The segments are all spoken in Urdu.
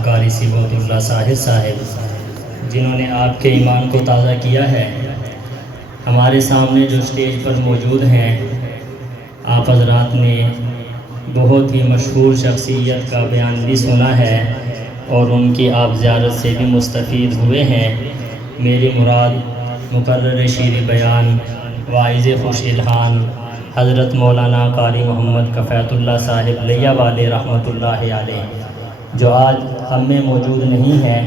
جناب قاری صبغت اللہ صاحب جنہوں نے آپ کے ایمان کو تازہ کیا ہے، ہمارے سامنے جو اسٹیج پر موجود ہیں، آپ حضرات نے بہت ہی مشہور شخصیت کا بیان بھی سنا ہے اور ان کی آپ زیارت سے بھی مستفید ہوئے ہیں۔ میری مراد مقرر شیر بیان واعظ خوش الحان حضرت مولانا قاری محمد کفایت اللہ صاحب لیہ والے رحمۃ اللہ علیہ، جو آج ہم میں موجود نہیں ہیں،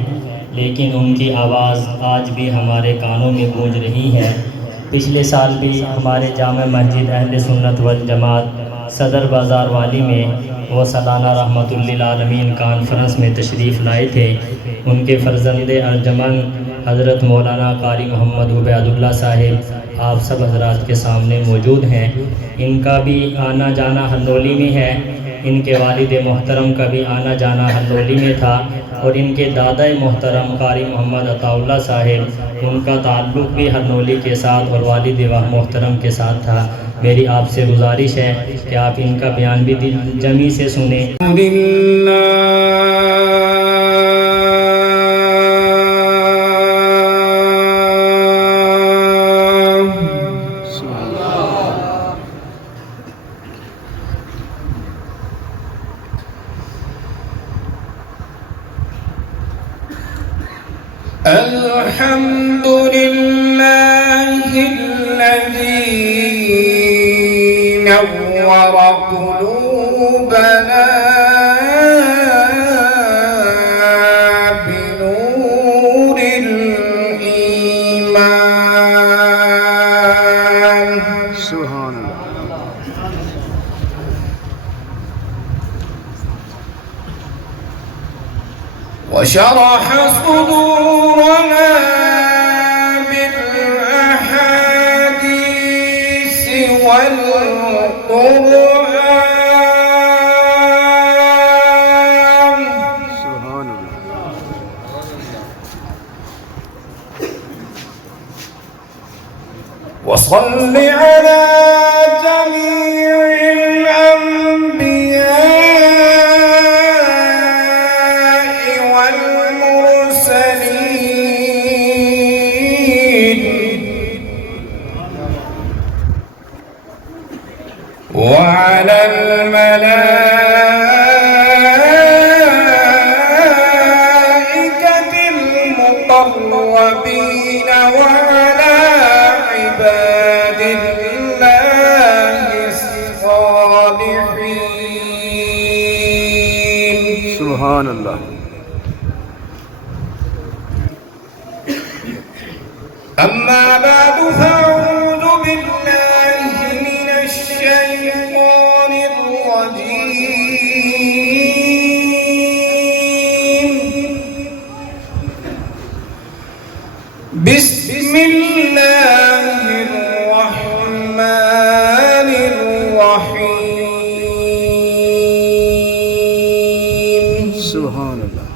لیکن ان کی آواز آج بھی ہمارے کانوں میں گونج رہی ہے۔ پچھلے سال بھی ہمارے جامع مسجد اہل سنت والجماعت صدر بازار والی میں وہ سالانہ رحمت للعالمین کانفرنس میں تشریف لائے تھے۔ ان کے فرزند ارجمند حضرت مولانا قاری محمد عبید اللہ صاحب آپ سب حضرات کے سامنے موجود ہیں۔ ان کا بھی آنا جانا ہنولی میں ہے، ان کے والد محترم کا بھی آنا جانا ہنولی میں تھا، اور ان کے دادا محترم قاری محمد عطا اللہ صاحب، ان کا تعلق بھی ہنولی کے ساتھ اور والد محترم کے ساتھ تھا۔ میری آپ سے گزارش ہے کہ آپ ان کا بیان بھی دل جمی سے سنیں۔ الحمد لله الذي نور قلوبنا بنور الإيمان سبحان الله وشرح صدورنا بالأحاديث والقرآن سبحان الله وصل على جميع وعلى الملائكة المقربين وعلى عباد الله الصالحين سبحان الله أما بعد فأعوذ بالله من الشيطان الرجيم بسم الله الرحمن الرحيم سبحان الله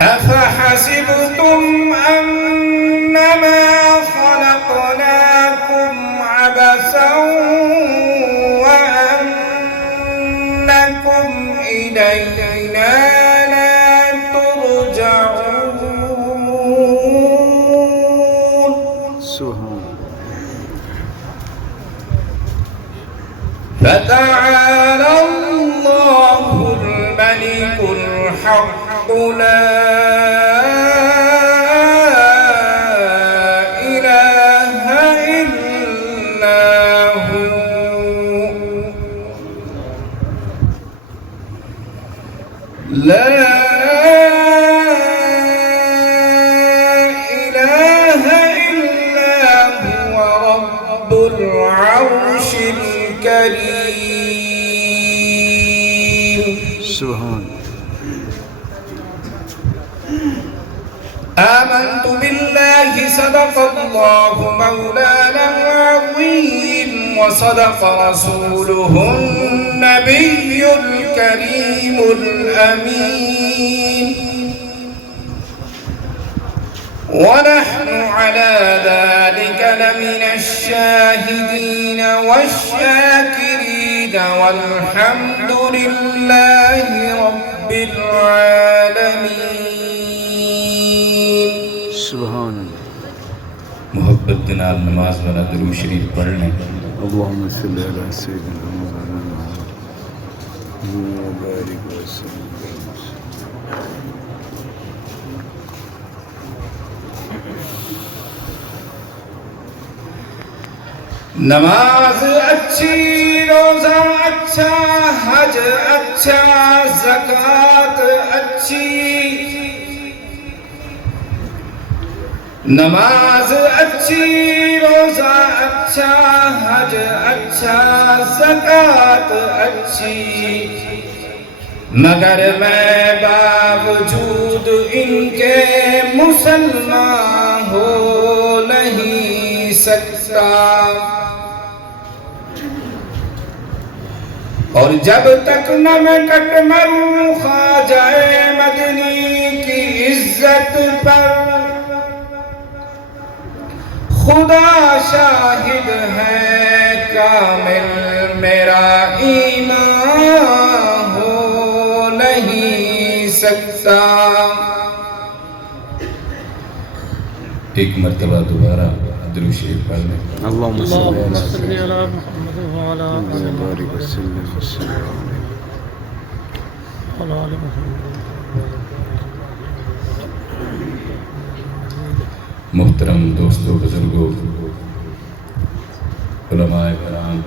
أفحسبتم أنما خلقناكم عبثا وأنكم إلينا لا ترجعون سبحان فتعالى الله الملك الحق لا لا إله إلا هو رب العرش الكريم سبحان آمنت بالله صدق الله مولانا العظيم وصدق رسوله النبي الكريم الأمين ونحن على ذلك لمن الشاهدين والشاكرين والحمد لله رب العالمين. سبحان اللہ. محبت جناب نماز والا درود شریف پڑھ لیں. اللہم صلی علی سیدنا محمد وبارک وسلم. نماز اچھی، روزہ اچھا، حج اچھا، زکوٰۃ اچھی. نماز اچھی، روزہ اچھا، حج اچھا، زکوٰۃ اچھی، مگر میں باوجود ان کے مسلمان ہو نہیں سکتا. اور جب تک نہ میں کٹ مروں خواجہ مدنی کی عزت پر، خدا شاہد ہے کامل میرا ایمان ہو نہیں سکتا. ایک مرتبہ دوبارہ درود شریف پڑھ لیں. اللہم صلی علی صلی سیدنا علی محمد وعلی محمد وبارک وسلم. آل محمد. محترم دوستو، بزرگوں، علماء کرام،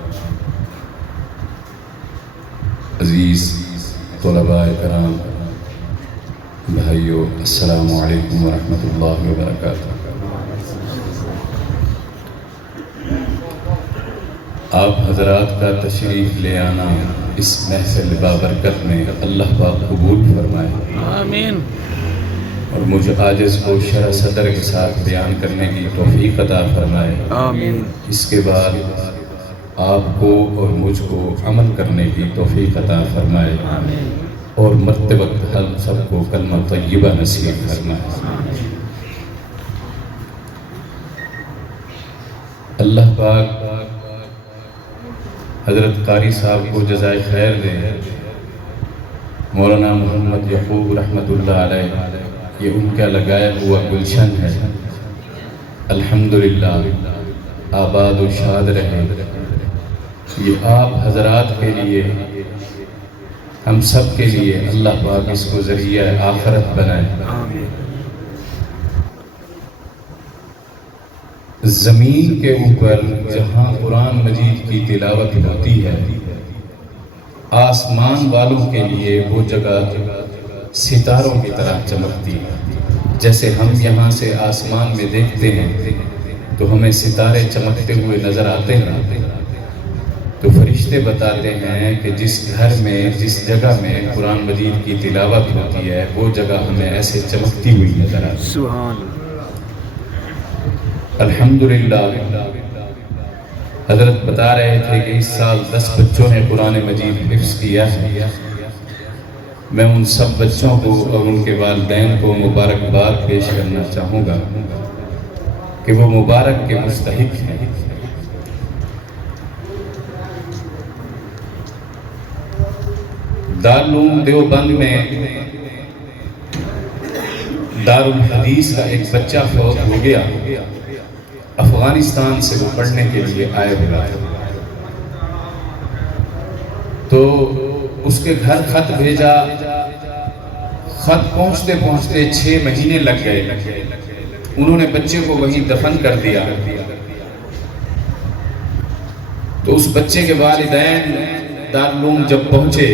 عزیز طلباء کرام، بھائیو، السلام علیکم ورحمۃ اللہ وبرکاتہ. آپ حضرات کا تشریف لے آنا اس محفل بابرکت میں اللہ پاک قبول فرمائے آمین. اور مجھ عاجز کو شرح صدر کے ساتھ بیان کرنے کی توفیق عطا فرمائے. آمین. اس کے بعد آپ کو اور مجھ کو عمل کرنے کی توفیق عطا فرمائے آمین. اور مرتے وقت ہم سب کو کلمہ طیبہ نصیب فرمائے. اللہ پاک حضرت قاری صاحب کو جزائے خیر دے. مولانا محمد یعقوب رحمۃ اللہ علیہ، یہ ان کا لگایا ہوا گلشن ہے. الحمدللہ آباد و شاد رہے. یہ آپ حضرات کے لیے، ہم سب کے لیے اللہ پاک اس کو ذریعہ آخرت بنائے. زمین کے اوپر جہاں قرآن مجید کی تلاوت ہوتی ہے، آسمان والوں کے لیے وہ جگہ ستاروں کی طرح چمکتی ہے. جیسے ہم یہاں سے آسمان میں دیکھتے ہیں تو ہمیں ستارے چمکتے ہوئے نظر آتے ہیں، تو فرشتے بتاتے ہیں کہ جس گھر میں، جس جگہ میں قرآن مجید کی تلاوت ہوتی ہے، وہ جگہ ہمیں ایسے چمکتی ہوئی نظر آتی ہے. سبحان. الحمدللہ حضرت بتا رہے تھے کہ اس سال 10 بچوں نے قرآن مجید حفظ کیا ہے. میں ان سب بچوں کو اور ان کے والدین کو مبارکباد پیش کرنا چاہوں گا کہ وہ مبارک کے مستحق ہیں. دارالعلوم دیوبند میں دارالحدیث کا ایک بچہ فوت ہو گیا. افغانستان سے وہ پڑھنے کے لیے آئے ہوا ہے. تو اس کے گھر خط بھیجا. خط پہنچتے پہنچتے 6 مہینے لگ گئے. انہوں نے بچے کو وہیں دفن کر دیا. تو اس بچے کے والدین دارالعلوم جب پہنچے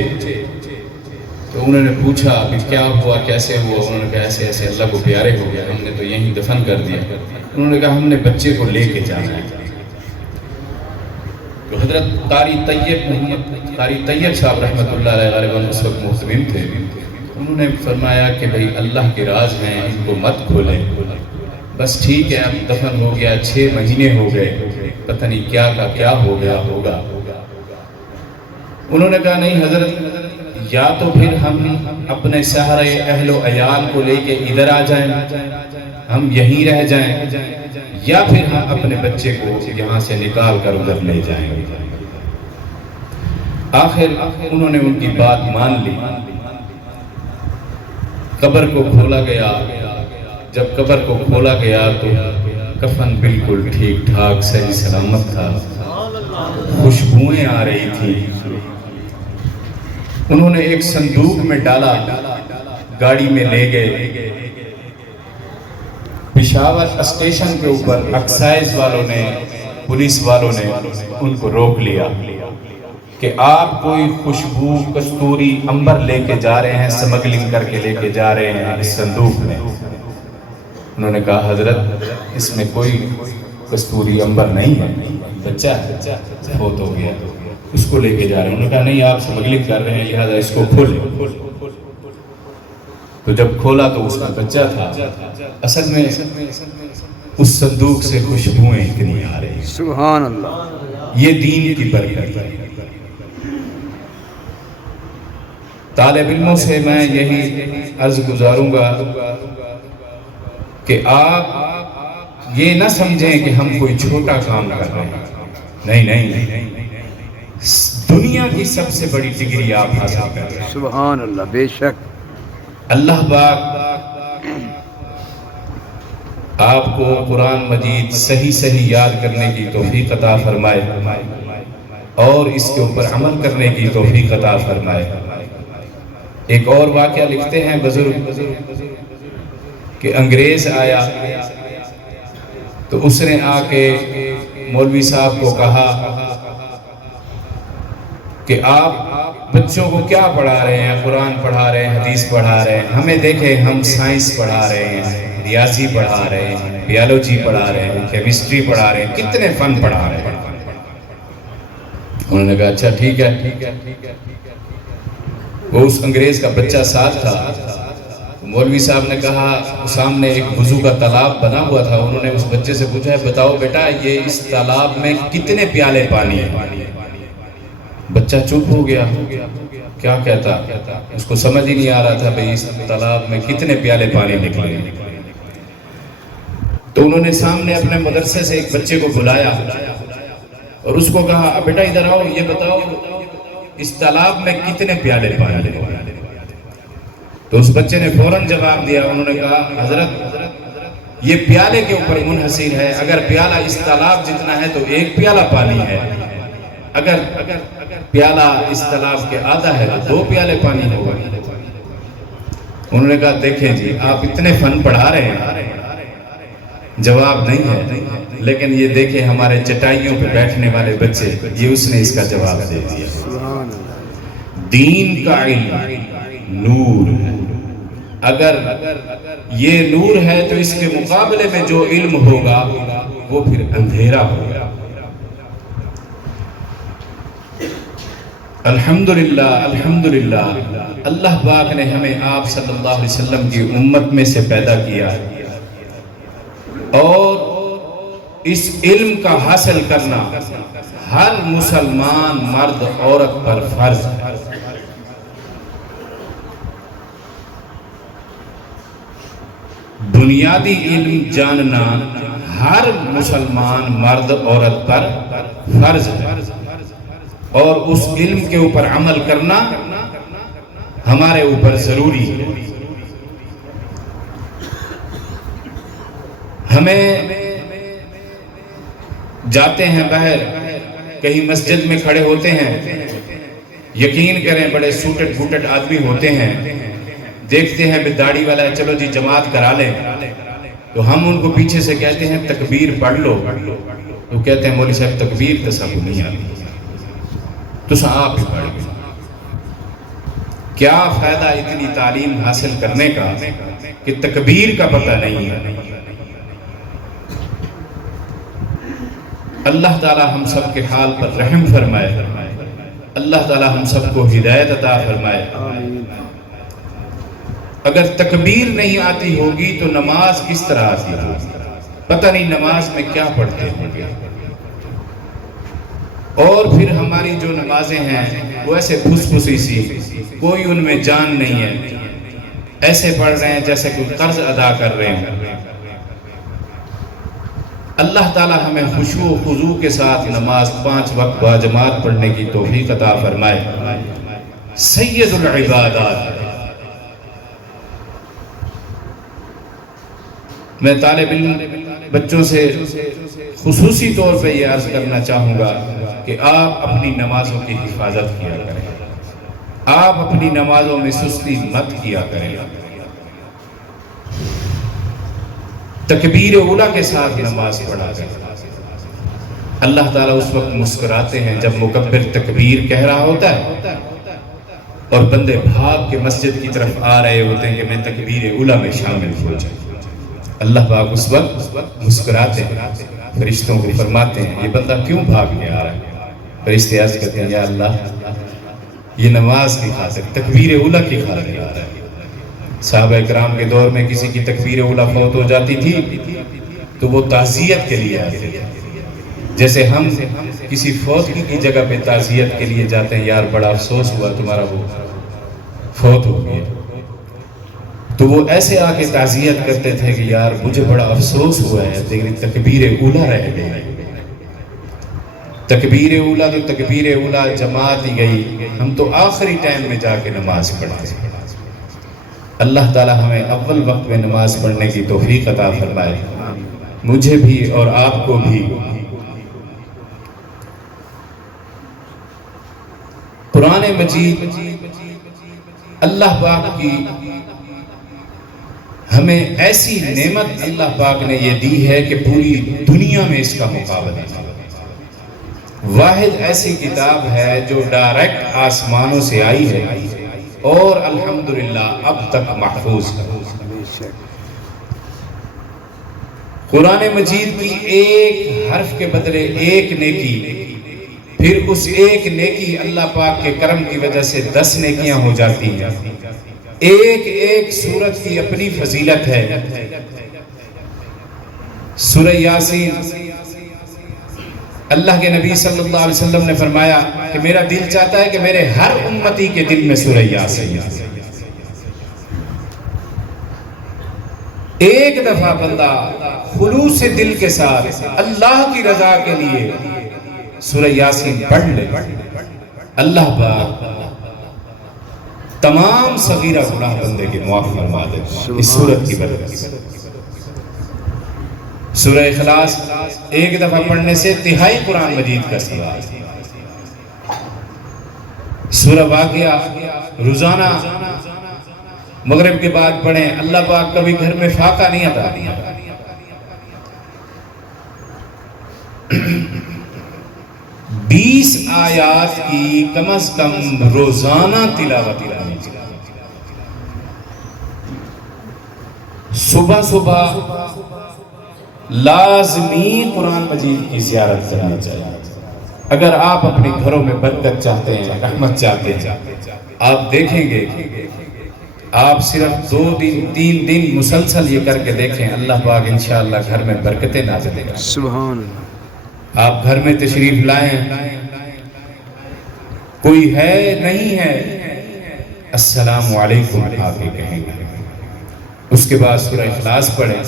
تو انہوں نے پوچھا کہ کیا ہوا، کیسے ہوا. انہوں نے کہا ایسے ایسے اللہ کو پیارے ہو گیا، ہم نے تو یہیں دفن کر دیا. انہوں نے کہا ہم نے بچے کو لے کے جانا ہے. تو حضرت قاری طیب صاحب رحمۃ اللہ علیہ غالباً اس وقت محتمم تھے. انہوں نے فرمایا کہ بھئی اللہ کے راز ہیں، ان کو مت کھولیں. بس ٹھیک ہے، اب دفن ہو گیا، 6 مہینے ہو گئے، پتہ نہیں کیا کا کیا ہو گیا ہوگا. انہوں نے کہا نہیں حضرت، یا تو پھر ہم اپنے سارے اہل و عیال کو لے کے ادھر آ جائیں، ہم یہیں رہ جائیں، یا پھر ہم اپنے بچے کو یہاں سے نکال کر ادھر لے جائیں. آخر انہوں نے ان کی بات مان لی. قبر کو کھولا گیا. جب قبر کو کھولا گیا تو کفن بالکل ٹھیک ٹھاک صحیح سلامت تھا. خوشبوئیں آ رہی تھی. انہوں نے ایک صندوق میں ڈالا, گاڑی میں لے گئے. پشاور اسٹیشن کے اوپر ایکسائز والوں نے, پولیس والوں نے ان کو روک لیا کہ آپ کوئی خوشبو کستوری عنبر لے کے جا رہے ہیں, سمگلنگ کر کے لے کے جا رہے ہیں اس صندوق میں. انہوں نے کہا حضرت اس میں کوئی کستوری عنبر نہیں ہے, بچہ ہے, فوت ہو گیا, اس کو لے کے جا رہے ہیں. انہوں نے کہا نہیں آپ سمگلنگ کر رہے ہیں لہذا اس کو کھولیں. تو جب کھولا تو اس کا بچہ تھا. اصل میں اس صندوق سے خوشبوئیں اتنی آ رہی. سبحان اللہ. یہ دین کی برکت ہے. طالب علموں سے میں یہی عرض گزاروں گا کہ آپ یہ نہ سمجھیں کہ ہم کوئی چھوٹا کام کر رہے ہیں. نہیں, دنیا کی سب سے بڑی ڈگری آپ حاصل کر رہے ہیں. سبحان اللہ. بے شک اللہ پاک آپ کو قرآن مجید صحیح یاد کرنے کی توفیق عطا فرمائے اور اس کے اوپر عمل کرنے کی توفیق عطا فرمائے. ایک اور واقعہ لکھتے ہیں بزرگ کہ انگریز آیا تو اس نے آ کے مولوی صاحب کو کہا کہ آپ بچوں کو کیا پڑھا رہے ہیں, قرآن پڑھا رہے ہیں, حدیث پڑھا رہے ہیں, ہمیں دیکھیں ہم سائنس پڑھا رہے ہیں, ریاضی پڑھا رہے ہیں, بیالوجی پڑھا رہے ہیں, کیمسٹری پڑھا رہے ہیں, کتنے فن پڑھا رہے ہیں. انہوں نے کہا اچھا ٹھیک ہے. وہ اس انگریز کا بچہ ساتھ تھا. مولوی صاحب نے کہا سامنے ایک وضو کا تالاب بنا ہوا تھا. انہوں نے اس بچے سے پوچھا بتاؤ بیٹا یہ اس تالاب میں کتنے پیالے پانی ہیں. بچہ چپ ہو گیا, کیا کہتا, اس کو سمجھ ہی نہیں آ رہا تھا بھئی اس تالاب میں کتنے پیالے پانی نکلے. تو انہوں نے سامنے اپنے مدرسے سے ایک بچے کو بلایا اور اس کو کہا بیٹا ادھر آؤ, یہ بتاؤ اس تالاب میں کتنے پیالے پانی نکلے. تو اس بچے نے فوراً جواب دیا. انہوں نے کہا حضرت یہ پیالے کے اوپر منحصر ہے, اگر پیالہ اس تالاب جتنا ہے تو ایک پیالہ پانی ہے, اگر پیالہ اس تالاب کے آدھا ہے تو 2 پیالے پانی ہوگا. انہوں نے کہا دیکھیں جی آپ اتنے فن پڑھا رہے ہیں, جواب نہیں ہے, لیکن یہ دیکھیں ہمارے چٹائیوں پہ بیٹھنے والے بچے, یہ اس نے اس کا جواب دے دیا. دین کا علم نور ہے, اگر یہ نور ہے تو اس کے مقابلے میں جو علم ہوگا وہ پھر اندھیرا ہوگا. الحمدللہ اللہ پاک نے ہمیں آپ صلی اللہ علیہ وسلم کی امت میں سے پیدا کیا اور اس علم کا حاصل کرنا ہر مسلمان مرد عورت پر فرض ہے. بنیادی علم جاننا ہر مسلمان مرد عورت پر فرض ہے اور اس علم کے اوپر عمل کرنا ہمارے اوپر ضروری ہے. ہمیں جاتے ہیں باہر, کہیں مسجد میں کھڑے ہوتے ہیں, یقین کریں بڑے سوٹڈ بوٹڈ آدمی ہوتے ہیں, دیکھتے ہیں داڑھی والا ہے, چلو جی جماعت کرا لیں, تو ہم ان کو پیچھے سے کہتے ہیں تکبیر پڑھ لو, تو کہتے ہیں مولوی صاحب تکبیر تو سب نہیں آتی, تو آپ ہی پڑھ گئے. کیا فائدہ اتنی تعلیم حاصل کرنے کا کہ تکبیر کا پتہ نہیں ہے. اللہ تعالی ہم سب کے حال پر رحم فرمائے, اللہ تعالی ہم سب کو ہدایت عطا فرمائے. اگر تکبیر نہیں آتی ہوگی تو نماز کس طرح آتی ہوگی, پتہ نہیں نماز میں کیا پڑھتے ہوں گے. اور پھر ہماری جو نمازیں ہیں وہ ایسے پھس پھسی سی, کوئی ان میں جان نہیں ہے, ایسے پڑھ رہے ہیں جیسے کوئی قرض ادا کر رہے ہیں. اللہ تعالی ہمیں خشوع و خضوع کے ساتھ نماز 5 وقت باجماعت پڑھنے کی توفیق عطا فرمائے۔ سید العبادات، میں طالب علم بچوں سے خصوصی طور پہ یہ عرض کرنا چاہوں گا کہ آپ اپنی نمازوں کی حفاظت کیا کریں، آپ اپنی نمازوں میں سستی مت کیا کریں، تکبیر اولیٰ کے ساتھ نماز پڑھا کریں۔ اللہ تعالیٰ اس وقت مسکراتے ہیں جب مکبر تکبیر کہہ رہا ہوتا ہے اور بندے بھاگ کے مسجد کی طرف آ رہے ہوتے ہیں کہ میں تکبیر اولیٰ میں شامل ہو جاؤں۔ اللہ پاک اس وقت مسکراتے ہیں، فرشتوں کو فرماتے ہیں یہ بندہ کیوں بھاگ کے آ رہا ہے؟ فرشتے عرض کرتے ہیں یا اللہ یہ نماز کی خاطر، تکبیر اولیٰ کی خاطر آ رہا ہے۔ صحابہ کرام کے دور میں کسی کی تکبیر اولیٰ فوت ہو جاتی تھی تو وہ تعزیت کے لیے آتے تھے، جیسے ہم کسی فوت کی جگہ پہ تعزیت کے لیے جاتے ہیں، یار بڑا افسوس ہوا تمہارا وہ فوت ہو گیا، تو وہ ایسے آ کے تعزیت کرتے تھے کہ یار مجھے بڑا افسوس ہوا ہے لیکن تکبیر اولیٰ رہ گئی۔ تکبیر اولیٰ تو تکبیر اولیٰ جماعت ہی گئی، ہم تو آخری ٹائم میں جا کے نماز پڑھتے ہیں۔ اللہ تعالی ہمیں اول وقت میں نماز پڑھنے کی توفیق عطا فرمائے، مجھے بھی اور آپ کو بھی۔ قرآن مجید اللہ پاک کی ہمیں ایسی نعمت اللہ پاک نے یہ دی ہے کہ پوری دنیا میں اس کا مقابلہ ہے۔ واحد ایسی کتاب ہے جو ڈائریکٹ آسمانوں سے آئی ہے اور الحمدللہ اب تک محفوظ ہے۔ قرآن مجید کی ایک حرف کے بدلے ایک نیکی، پھر اس ایک نیکی اللہ پاک کے کرم کی وجہ سے 10 نیکیاں ہو جاتی ہیں۔ ایک ایک سورت کی اپنی فضیلت ہے۔ سورہ یاسین، اللہ کے نبی صلی اللہ علیہ وسلم نے فرمایا کہ میرا دل چاہتا ہے کہ میرے ہر امتی کے دل میں سورہ یاسین، ایک دفعہ بندہ خلوص دل کے ساتھ اللہ کی رضا کے لیے سورہ یاسین پڑھ لے، اللہ پاک تمام صغیرہ گناہ بندے کے معاف فرما دے اس سورت کی برکت سے۔ سورہ اخلاص ایک دفعہ پڑھنے سے تہائی قرآن مجید کا ثواب۔ سورہ واقعہ روزانہ مغرب کے بعد پڑھیں، اللہ پاک کبھی گھر میں فاقہ نہیں عطا دیا۔ 20 آیات کی کم از کم روزانہ تلاوت کرنی چاہیے۔ صبح صبح لازمی قرآن مجید کی زیارت کرنی چاہیے۔ اگر آپ اپنے گھروں میں برکت چاہتے ہیں، رحمت چاہتے ہیں، آپ دیکھیں گے، آپ صرف 2 دن 3 دن مسلسل یہ کر کے دیکھیں، اللہ پاک انشاءاللہ گھر میں برکتیں نازل کرے گا۔ سبحان اللہ۔ آپ گھر میں تشریف لائیں، کوئی ہے نہیں ہے، السلام علیکم آپ کے کہیں گے، اس کے بعد سورہ اخلاص پڑھیں،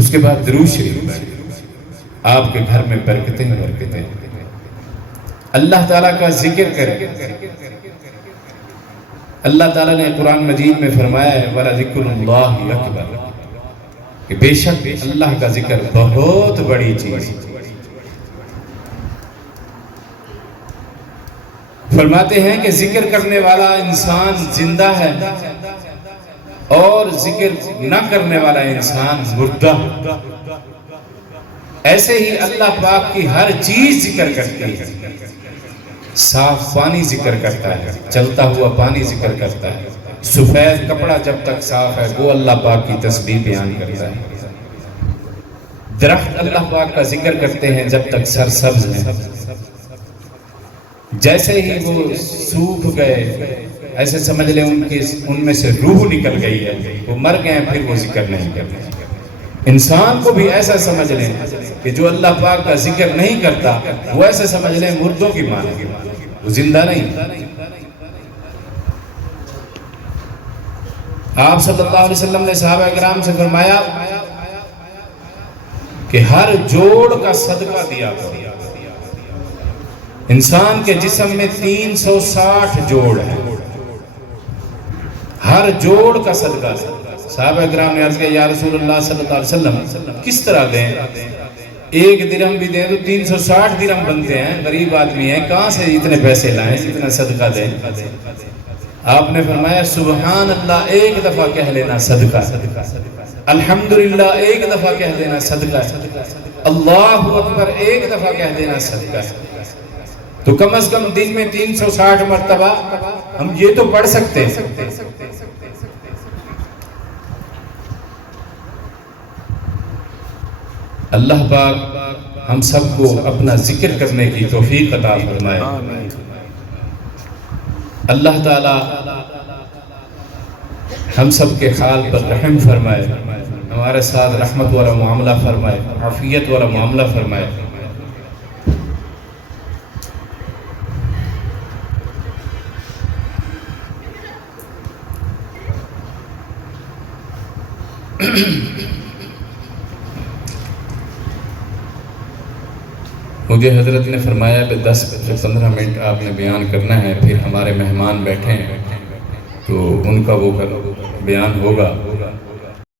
اس کے بعد درود شریف پڑھیں، آپ کے گھر میں برکتیں برکتیں۔ اللہ تعالیٰ کا ذکر کریں۔ اللہ تعالیٰ نے قرآن مجید میں فرمایا ہے وَلَذِكْرُ اللَّهِ أَكْبَرُ، کہ بے شک اللہ کا ذکر بہت بڑی چیز۔ فرماتے ہیں کہ ذکر کرنے والا انسان زندہ ہے اور ذکر نہ کرنے والا انسان مردہ۔ ایسے ہی اللہ پاک کی ہر چیز ذکر کرتی ہے۔ صاف پانی ذکر کرتا ہے، چلتا ہوا پانی ذکر کرتا ہے، سفید کپڑا جب تک صاف ہے وہ اللہ پاک کی تسبیح بیان کرتا ہے، درخت اللہ پاک کا ذکر کرتے ہیں جب تک سرسبز ہیں، جیسے ہی وہ سوکھ گئے ایسے سمجھ لیں ان میں سے روح نکل گئی ہے، وہ مر گئے ہیں پھر وہ ذکر نہیں کرتے۔ انسان کو بھی ایسا سمجھ لیں کہ جو اللہ پاک کا ذکر نہیں کرتا وہ ایسا سمجھ لیں مردوں کی مانند، وہ زندہ نہیں۔ آپ صلی اللہ علیہ وسلم نے صحابہ کرام سے فرمایا کہ ہر جوڑ کا صدقہ دیا کرو۔ انسان کے جسم میں 360 جوڑ ہیں، ہر جوڑ کا صدقہ دیں۔ صحابہ اکرام نے عرض کیا یا رسول اللہ صلی اللہ علیہ وسلم کس طرح دیں؟ 1 درہم بھی دیں تو 360 درہم بنتے ہیں، غریب آدمی ہیں، کہاں سے اتنے پیسے لائیں، اتنا صدقہ دیں؟ آپ نے فرمایا سبحان اللہ 1 دفعہ کہہ لینا صدقہ، الحمدللہ 1 دفعہ کہہ دینا صدقہ، اللہ اکبر 1 دفعہ کہہ دینا صدقہ۔ تو کم از کم دن میں 360 مرتبہ ہم یہ تو پڑھ سکتے ہیں۔ اللہ پاک ہم سب کو اپنا ذکر کرنے کی توفیق عطا فرمائے۔ اللہ تعالی ہم سب کے حال پر رحم فرمائے، ہمارے ساتھ رحمت والا معاملہ فرمائے، عافیت والا معاملہ فرمائے۔ مجھے حضرت نے فرمایا کہ 10 سے 15 منٹ آپ نے بیان کرنا ہے، پھر ہمارے مہمان بیٹھے ہیں تو ان کا وہ بیان ہوگا۔